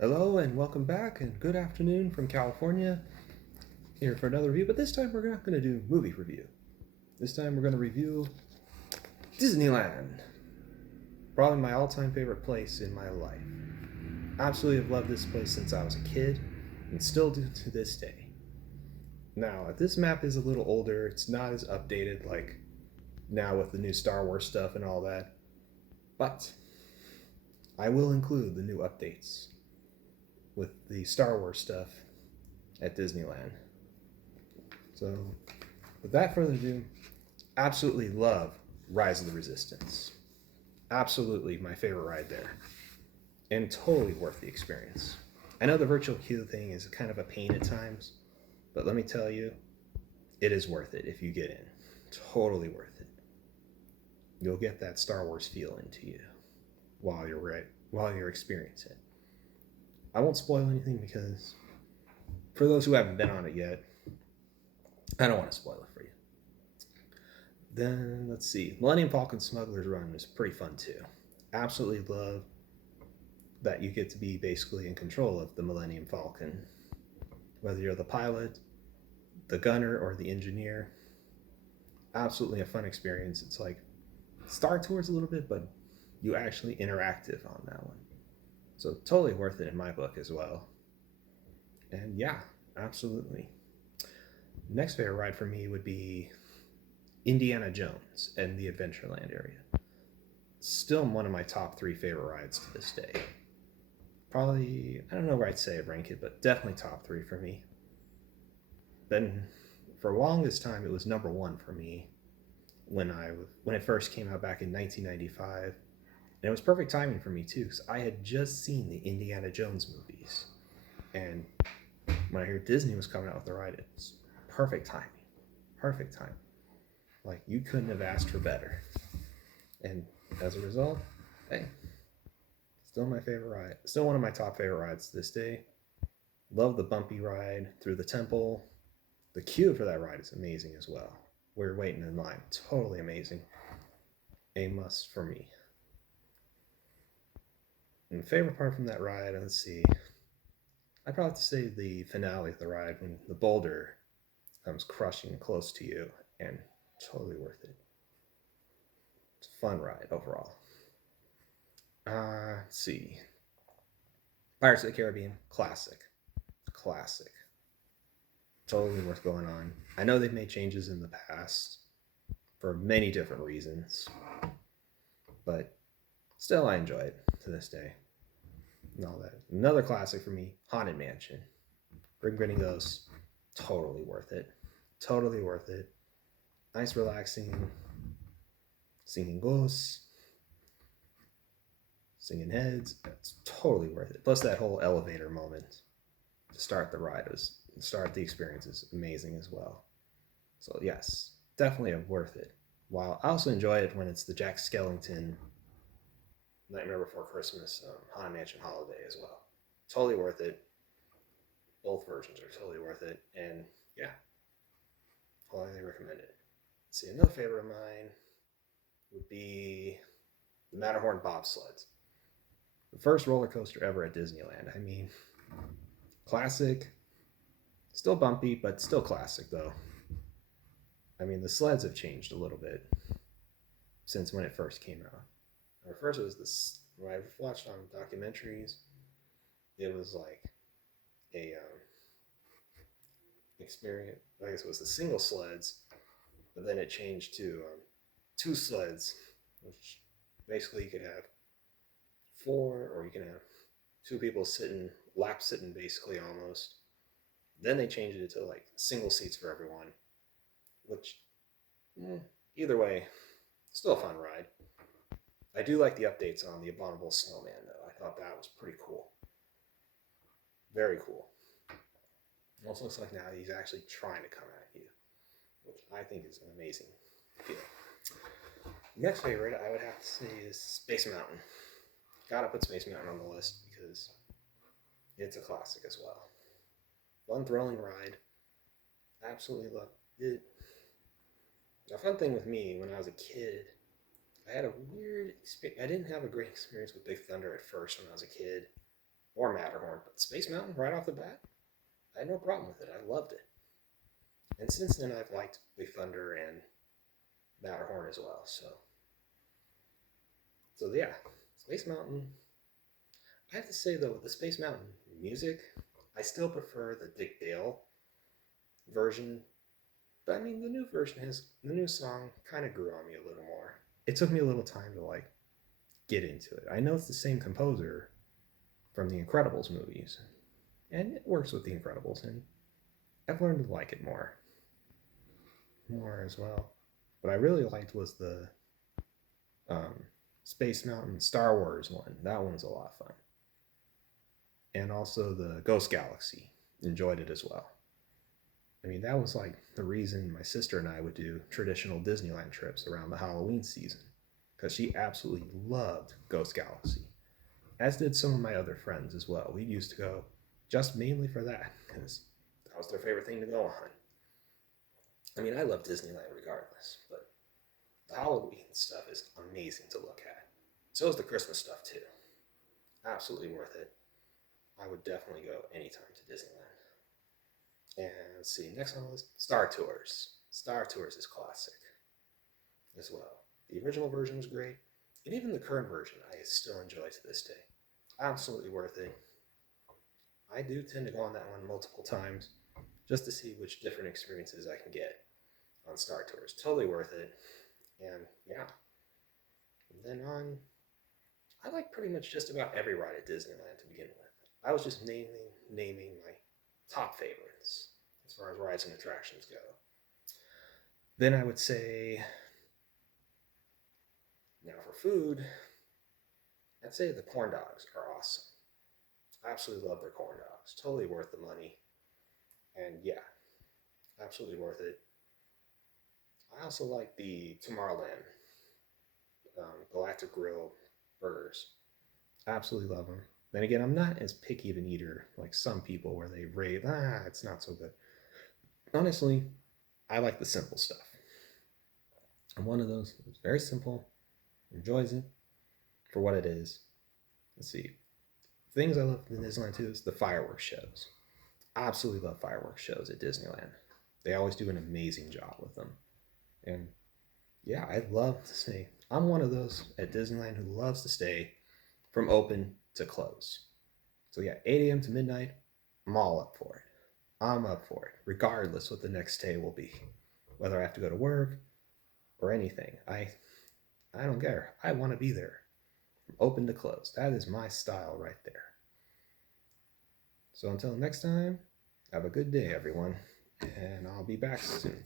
Hello and welcome back and good afternoon from California. Here for another review, but this time we're not going to do movie review. This time we're going to review Disneyland. Probably my all-time favorite place in my life. Absolutely have loved this place since I was a kid and still do to this day. Now, this map is a little older. It's not as updated like now with the new Star Wars stuff and all that. But I will include the new updates with the Star Wars stuff at Disneyland. So, without further ado, absolutely love Rise of the Resistance. Absolutely my favorite ride there. And totally worth the experience. I know the virtual queue thing is kind of a pain at times, but let me tell you, it is worth it if you get in. Totally worth it. You'll get that Star Wars feel into you while you're experiencing it. I won't spoil anything because for those who haven't been on it yet, I don't want to spoil it for you. Then let's see. Millennium Falcon Smuggler's Run is pretty fun too. Absolutely love that you get to be basically in control of the Millennium Falcon. Whether you're the pilot, the gunner, or the engineer. Absolutely a fun experience. It's like Star Tours a little bit, but you actually interactive on that one. So totally worth it in my book as well. And yeah, absolutely. Next favorite ride for me would be Indiana Jones and the Adventureland area. Still one of my top 3 favorite rides to this day. Probably, I don't know where I'd say I'd rank it, but definitely top 3 for me. Then for the longest time, it was number 1 for me when it first came out back in 1995. And it was perfect timing for me too, because I had just seen the Indiana Jones movies. And when I heard Disney was coming out with the ride, it's perfect timing. Perfect time. Like, you couldn't have asked for better. And as a result, hey, still my favorite ride. Still one of my top favorite rides to this day. Love the bumpy ride through the temple. The queue for that ride is amazing as well. We're waiting in line. Totally amazing. A must for me. And the favorite part from that ride, let's see. I'd probably have to say the finale of the ride when the boulder comes crushing close to you, and totally worth it. It's a fun ride overall. Let's see. Pirates of the Caribbean, classic. Classic. Totally worth going on. I know they've made changes in the past for many different reasons, but still I enjoy it to this day. And all that. Another classic for me, Haunted Mansion. Grim Grinning Ghosts, totally worth it. Totally worth it. Nice, relaxing, singing ghosts, singing heads. It's totally worth it. Plus that whole elevator moment to start the ride start the experience is amazing as well. So yes, definitely worth it. While I also enjoy it when it's the Jack Skellington Nightmare Before Christmas Haunted Mansion Holiday as well. Totally worth it. Both versions are totally worth it, and yeah, highly recommend it. Let's see, another favorite of mine would be the Matterhorn bobsleds. The first roller coaster ever at Disneyland. I mean, classic. Still bumpy, but still classic though. I mean, the sleds have changed a little bit since when it first came out. At first, it was this. When I watched on documentaries, it was like a experience. I guess it was the single sleds, but then it changed to 2 sleds, which basically you could have 4, or you can have 2 people sitting, lap sitting basically almost. Then they changed it to like single seats for everyone, which either way, still a fun ride. I do like the updates on the Abominable Snowman though. I thought that was pretty cool. Very cool. It also looks like now he's actually trying to come at you, which I think is an amazing feel. Next favorite I would have to say is Space Mountain. Gotta put Space Mountain on the list because it's a classic as well. Fun, thrilling ride. Absolutely love it. A fun thing with me when I was a kid, I had a weird experience. I didn't have a great experience with Big Thunder at first when I was a kid. or Matterhorn, but Space Mountain right off the bat, I had no problem with it. I loved it. And since then, I've liked Big Thunder and Matterhorn as well. So yeah, Space Mountain. I have to say though, with the Space Mountain music, I still prefer the Dick Dale version. But I mean, the new song kind of grew on me a little more. It took me a little time to like get into it. I know it's the same composer from the Incredibles movies, and it works with the Incredibles, and I've learned to like it more as well. What I really liked was the um, Space Mountain Star Wars one. That one's a lot of fun, and also the Ghost Galaxy. Enjoyed it as well. I mean, that was like the reason my sister and I would do traditional Disneyland trips around the Halloween season because she absolutely loved Ghost Galaxy, as did some of my other friends as well. We used to go just mainly for that because that was their favorite thing to go on. I mean, I love Disneyland regardless, but the Halloween stuff is amazing to look at. So is the Christmas stuff too. Absolutely worth it. I would definitely go anytime to Disneyland. And let's see, next on the list, Star Tours. Star Tours is classic as well. The original version was great, and even the current version I still enjoy to this day. Absolutely worth it. I do tend to go on that one multiple times just to see which different experiences I can get on Star Tours. Totally worth it. And yeah, and then on, I like pretty much just about every ride at Disneyland to begin with. I was just naming my top favorites as far as rides and attractions go. Then I would say, now for food, I'd say the corn dogs are awesome. I absolutely love their corn dogs. Totally worth the money. And yeah, absolutely worth it. I also like the Tomorrowland Galactic Grill burgers. Absolutely love them. Then again, I'm not as picky of an eater like some people where they rave, it's not so good. Honestly, I like the simple stuff. I'm one of those. It's very simple, enjoys it for what it is. Let's see. Things I love in Disneyland too is the fireworks shows. I absolutely love fireworks shows at Disneyland. They always do an amazing job with them. And yeah, I'd love to say I'm one of those at Disneyland who loves to stay from open to close. So yeah, 8 a.m. to midnight, I'm all up for it. I'm up for it, regardless what the next day will be. Whether I have to go to work or anything. I don't care. I want to be there. From open to close. That is my style right there. So until next time, have a good day, everyone. And I'll be back soon.